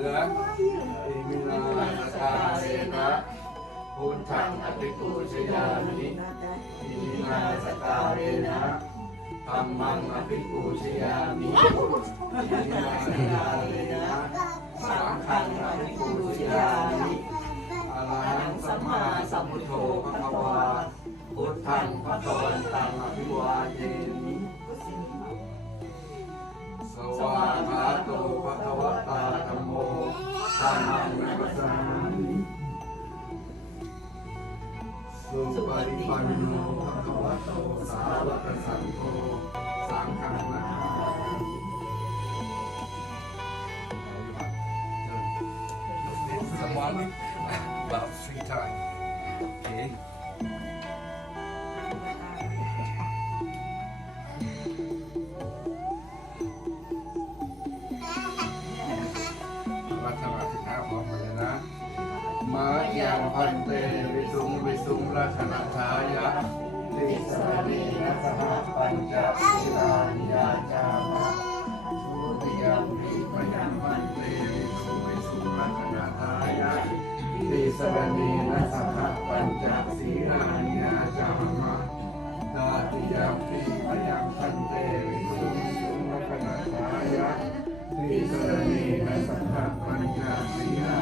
เลยนะอิมินาสกาเรนะพุทธังอภิปูชยามิอิมินาสกาเรนะธรรมังอภิปูชยามิอิมินาสกาเรนะสังฆังอภิปูชยามิอะระหังสัมมาสัมพุทโธภะคะวาพุทธังภะคะวันตังอภิวาเทมิส วากขาโตภะคะวะตาธัมโมธัมมังนัสสมิสุปฏิปันโนภะคะวะโตสาวกสังโฆสังฆังนะ Someone about ยังพันเตวิสุงวิสุงรัชนาชายะติสรณีนัสหปัญจศีลานิยาจามะทุติยมปิมยังพันเตวิสุงวิสุงรัชนาชายะติสรณีนัสหปัญจศีลานิยาจามะตาติยมปิมยังพันเตวิสุงวิสุงรัชนาชายะติสรณีนัสสะปัญจศีลา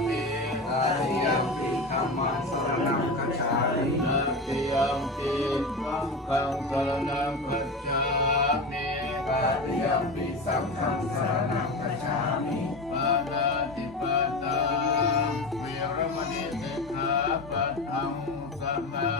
ิ สังฆังสรณังคัจฉามิปาติยมปิสังฆังสรณังคัจฉามิปานาติปาตาเวรมณีสิกขาปัทังสมา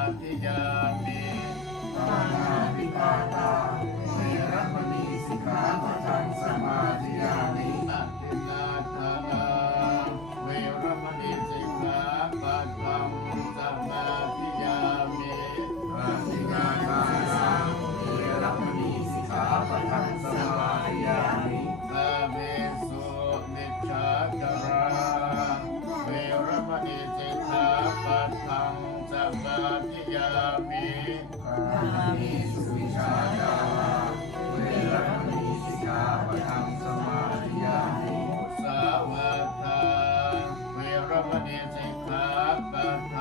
วาทาเวรมณีสิกขาปัทัง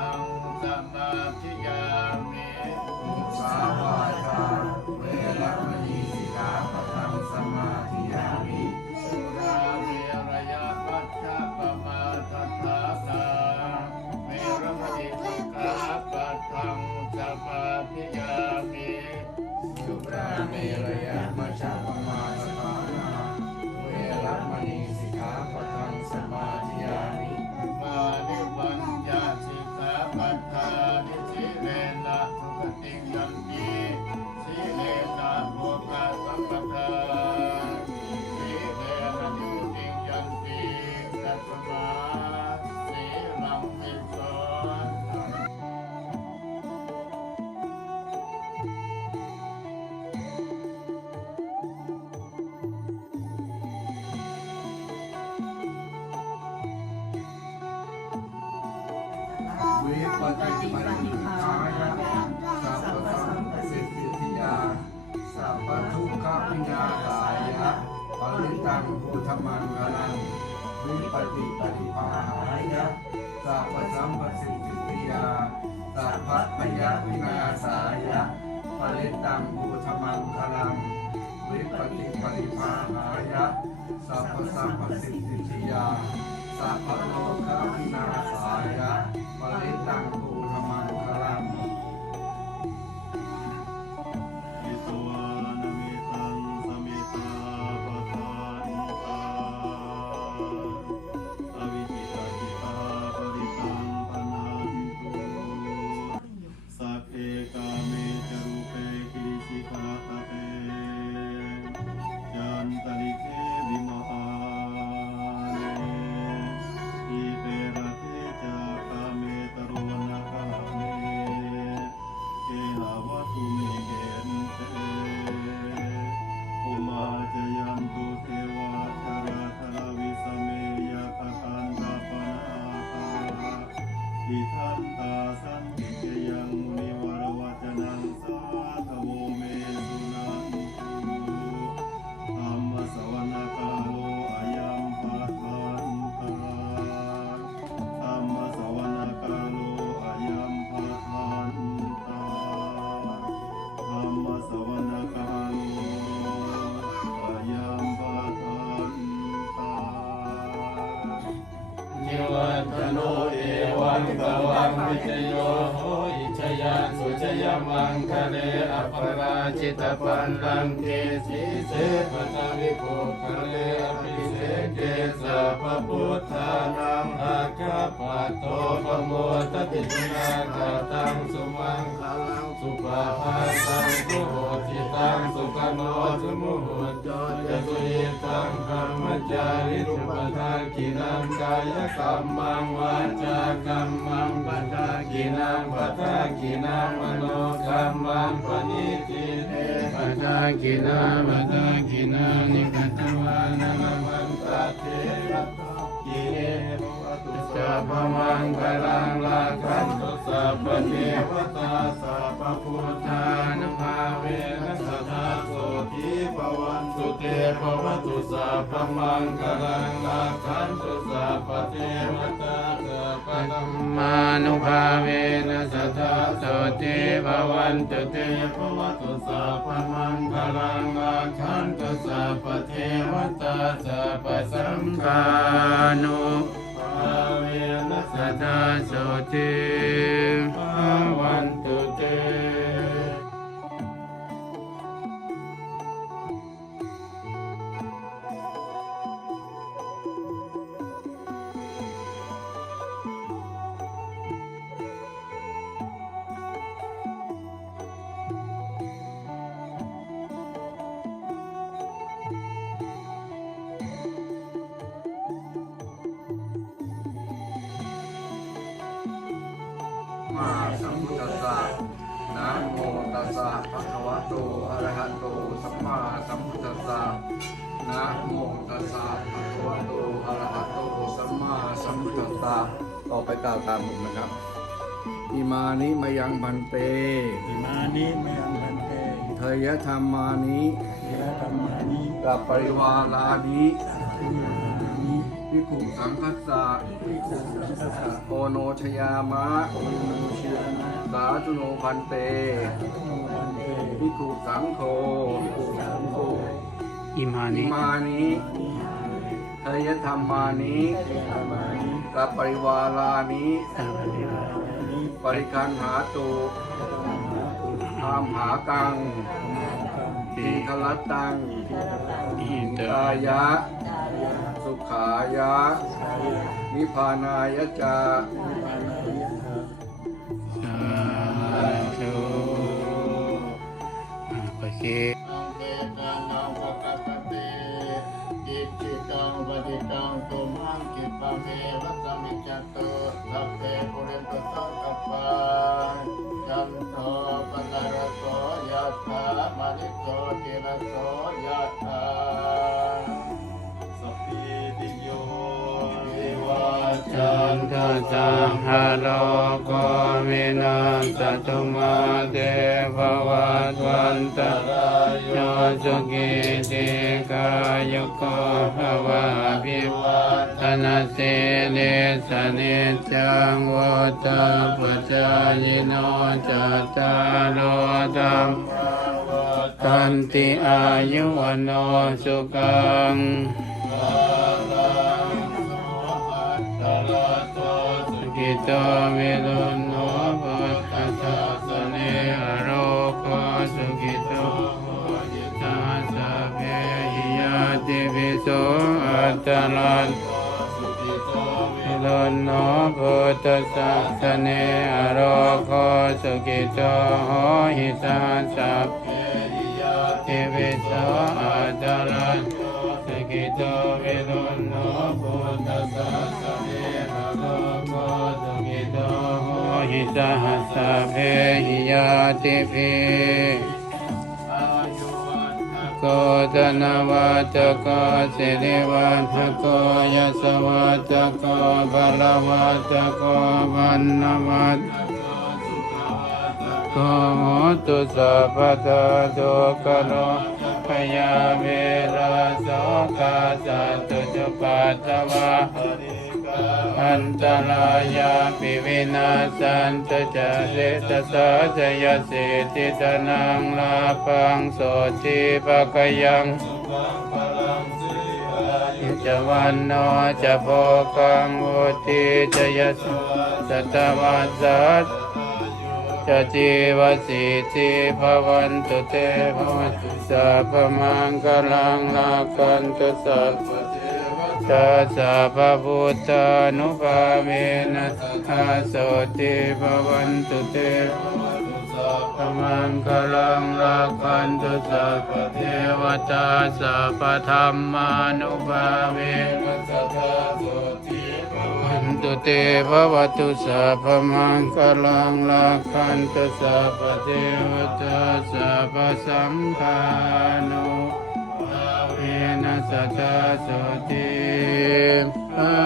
วิปฏิปฏิภายะสัพพสัมปสิทธิยาสัพพทุกขปิญญาตายะปริตังพุทธมังคลังวิปฏิปฏิภาหายะสัพพสัมปสิทธิยาสัพพพยาวินาสายะปริตังพุทธมังคลังวิปฏิปฏิภาหายะสัพพสัมปสิทธิยาสัพพโลกวินาศายะ ปริตั โยโหอิชยาสุชยมังคะเลอปราจิตปันลังเกสีเสปตาวิโกคะเลอภิเสเกสัพพุทธานังอาคาปัตโตปโมตตินาคาตังสุมังคลังสุปาพาตังสุโหติตังสุขโนสุมุหโจยสุยิตังธรรมจาริสุปทากินังกายกรรมังวาจากรรมัง ปัทากินังมโนกรรมังปณิทิเตปัทากินังปัทากินังนิกัตวานังมันตเตปัทากิเนสัพพมังคลังลาคันตุสัพพเทวตาสัพพพุทธานุภาเวนัสทาโสทิภวันตุเตภวตุสัพพมังคลังลาคันตุสัพพเทวตาโสทิภวันตุเตภวตุสัพพมังคลังอาคันตุสัพเทวตาสัพสังฆานุภาเวนัสทาโสติ มาสัมพุทธัสสะนะโมตัสสะภะคะวะโตอะระหะโตสัมมาสัมพุทธัสสะนะโมตัสสะภะคะวะโตอะระหะโตสัมมาสัมพุทธัสสะต่อไปกล่าวตามผมนะครับอิมานิมายังบันเตอิมานิเมยังพันเตเทยธรรมานิเทระธรรมานิกับปริวาลานิอิมา นิพิกขุสังคัสสะภิกขุสังฆสะโอโนชยามะโอโนเชนะสาธุโนพันเตโนพันเตพิกขุสังโฆภิกขุสังโฆอิมาอินิมานิเทยธรรมานิเทระธรรมานิกับปริวาลานิสัพพิวานิปริคันหาตุธรรมะตุธรรมหากังธรรมะกังทีคลัตตังอิเตกายะสุ ขายะ นิพพานายะจาสาธุอ่าโอเคอังเกตังอังปะกะปะเตอิจิตังปฏิตังตุมังกิปะเมวัสมิจจตุสัพเพปุเรนตุสังกปปาจันโทปนารโสยะถามณิโสติระโสยะถา จานตุสังหาโลกวินาศตุมาเตภวัตวันตรายโยสุกิติกายุโกภวะภิวัตนาสิลิสนิจังวุตาปัจจายโนจัตตารโลธรรมตันติอายุวันโนสุขัง สุกิตาเวรุณโนปัสสัสะสเนอโรคสุกิโตโหยิตาสะเพหิยาติวิโสอัตตลันสุกิตเวรุณโนปัสสัสะสเนอโรคสุกิโตโหหิตาสะเพหิยาติวิโสอัตตลันสกิตเวรุณโนพุทธัสสะสเน หหิสหัสสะเพหิยาติภิโกตนะวัตโกสิริวัฒโกยสวัตโกบาลวัตโกวันนวัตโกโหตุสัพพะทาตุกะโลพยาเวราโสกาสัตตุจุปัตตวะ อันตรายาปิวินาสันตจาเรตสาจยสิติตนังลาปังโสติปะกยังจะวันโนจะโพกังวุติจะยสสตวัสสัตจะจีวสิติภวันตุเตภวสัพพมังกลังลากันตุสัพ ตาสัพพพุทธานุภาเวนัสสะโสติภวันตุเตภวันตุสัพพมังกลังลากันตุสัพพเทวตาสัพพธรรมานุภาเวนัสสะโสติภวันตุเตภวตุสัพพมังกลังลากันตุสัพพเทวตาสัพพสังฆานุเวนัสตาโสติ ภาวัน